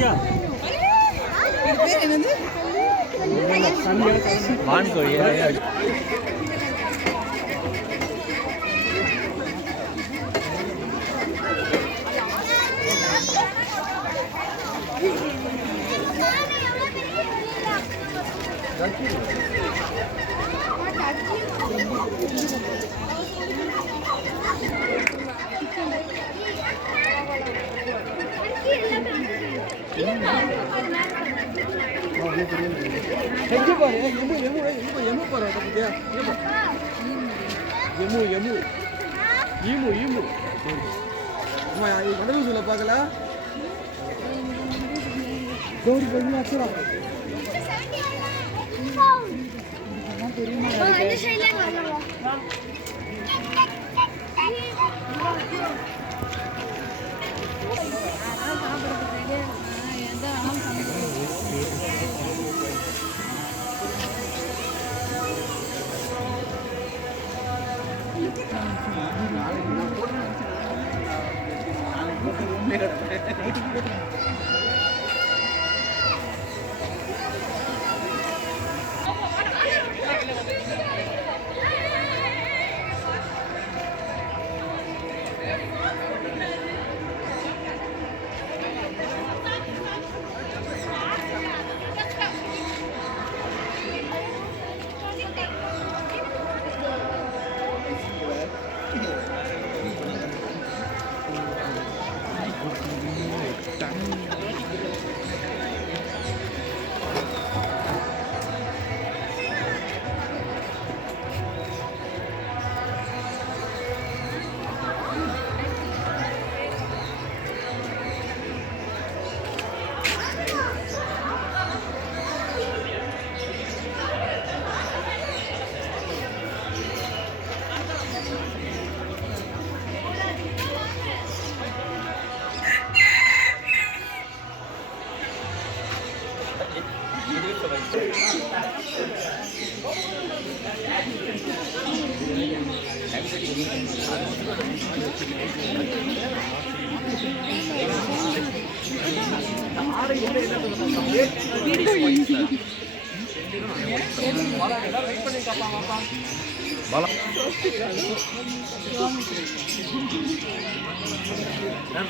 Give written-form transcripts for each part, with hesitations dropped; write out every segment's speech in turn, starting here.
சந்தியா என்னது வான்கோழி பார்க்கல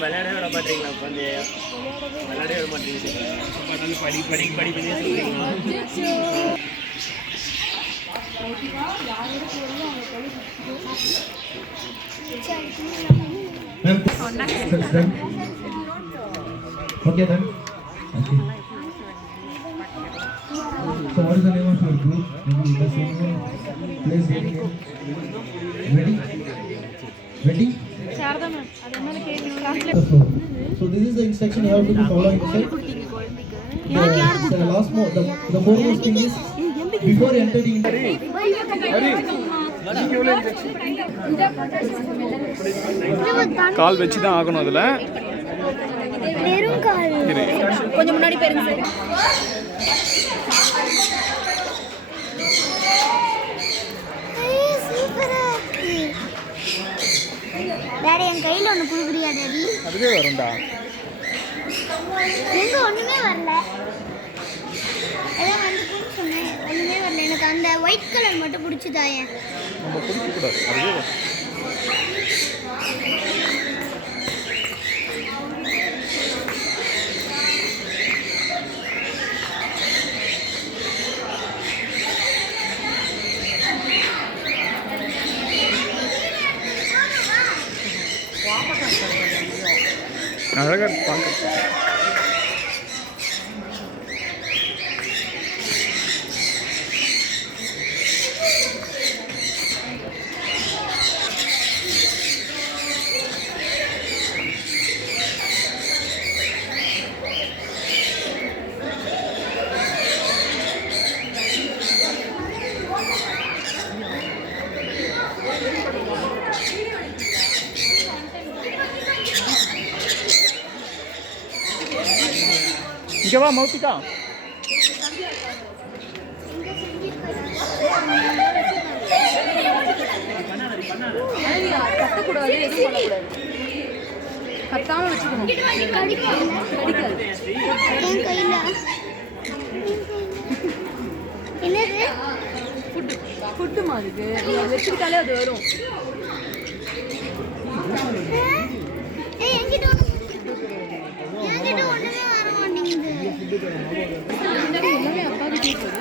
விளையாடவே விட மாட்டீங்களா? உட்காந்து விளையாடவே விட மாட்டீங்க. படி படி படி பண்ணி Okay then. Okay. So what is the name of your group? Maybe the same name, place name. Ready? Ready? Sharda ma'am. So this is the instruction you have to be following. Okay? The last more, the foremost thing is before entering. கால் வச்சு தான் ஆகணும் அதில். கொஞ்சம் முன்னாடி போயிருங்க sir. Daddy என் கையில ஒன்று கொடுக்குறியா டாடி? அதுவே வரும்டா. எங்க ஒண்ணுமே வரல. அதான் வந்து கொடுத்து சொன்னேன், ஒண்ணுமே வரல. எனக்கு அந்த ஒயிட் கலர் மட்டும் பிடிச்சதாயே. நம்ம பிடிக்க கூடாது. அதுவே வரும். அழகா பார்க்க. இங்கே வா மௌத்திகா. கட்டக்கூடாது, எதுவும் பண்ணக்கூடாது. கத்தாம வச்சுக்கணும். கடிக்காது. என் கையில என்னது ஃபுட்டு மாதிரி நீங்க வச்சுக்கிட்டாலே அது வரும். என்கிட்ட ஒண்ணுமே வர மாட்டேங்குது. எல்லாமே அப்பாவுக்கு கேட்குது.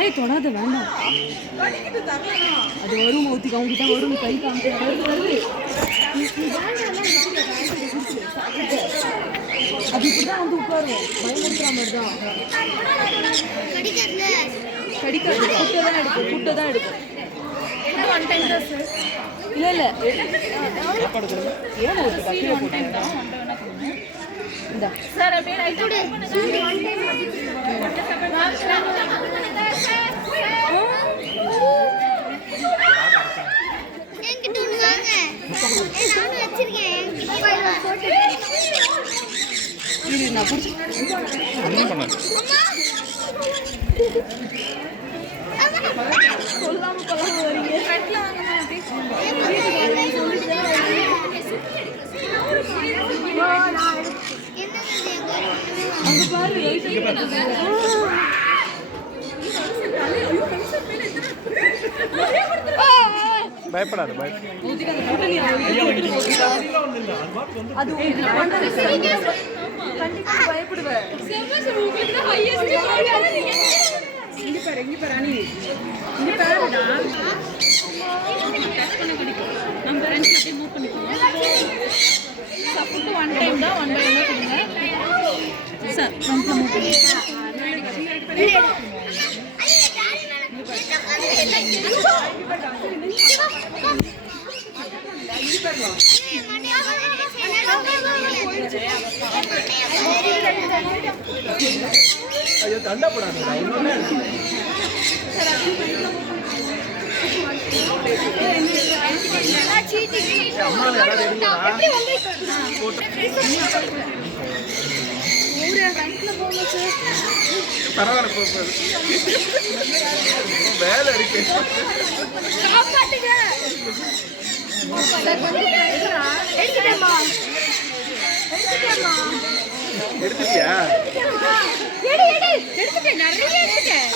ஏய் தொடாத வேண்டாம். அது வரும் மௌத்திக்கு அவங்க கிட்ட வரும் கை காமிச்சு அது இப்படிதான் வந்து உட்காரும். பயமுறுத்துற மாதிரி தான். கடிக்காது. ஃபுட்டை தான் எடுக்கும். இல்ல இல்ல ஏன் ஒரு பக்கத்துல போட்டாங்க இந்த சார் அப்படியே ரைட் என்கிட்ட ஒண்ணு வாங்க. நானும் வச்சிருக்கேன். இது நான் புடிச்சு சொல்லாம கொள்ளாம வரீங்க. கட்ல வாங்கமா அங்க பாரு பயப்படாது அது கண்டிப்பா பயப்படுவேன். இங்க பாரு அணி இங்க பாருடா. நம்ம ரெண்டு அப்படியே மூவ் பண்ணிக்கலாம். சப்போர்ட் ஒன் டைம் தான் கொடுங்க சார். ஃப்ரண்ட்ல மூவ் பண்ணிக்கலாம். ஐயோ தண்டை போடாதீங்க இன்னொன்னே அம்மா யாராவது எடுங்களா பரவாயில்ல வேலை இருக்கு எடுத்துட்டியா? எடுத்துட்டேன், நிறைய எடுத்துட்டேன்.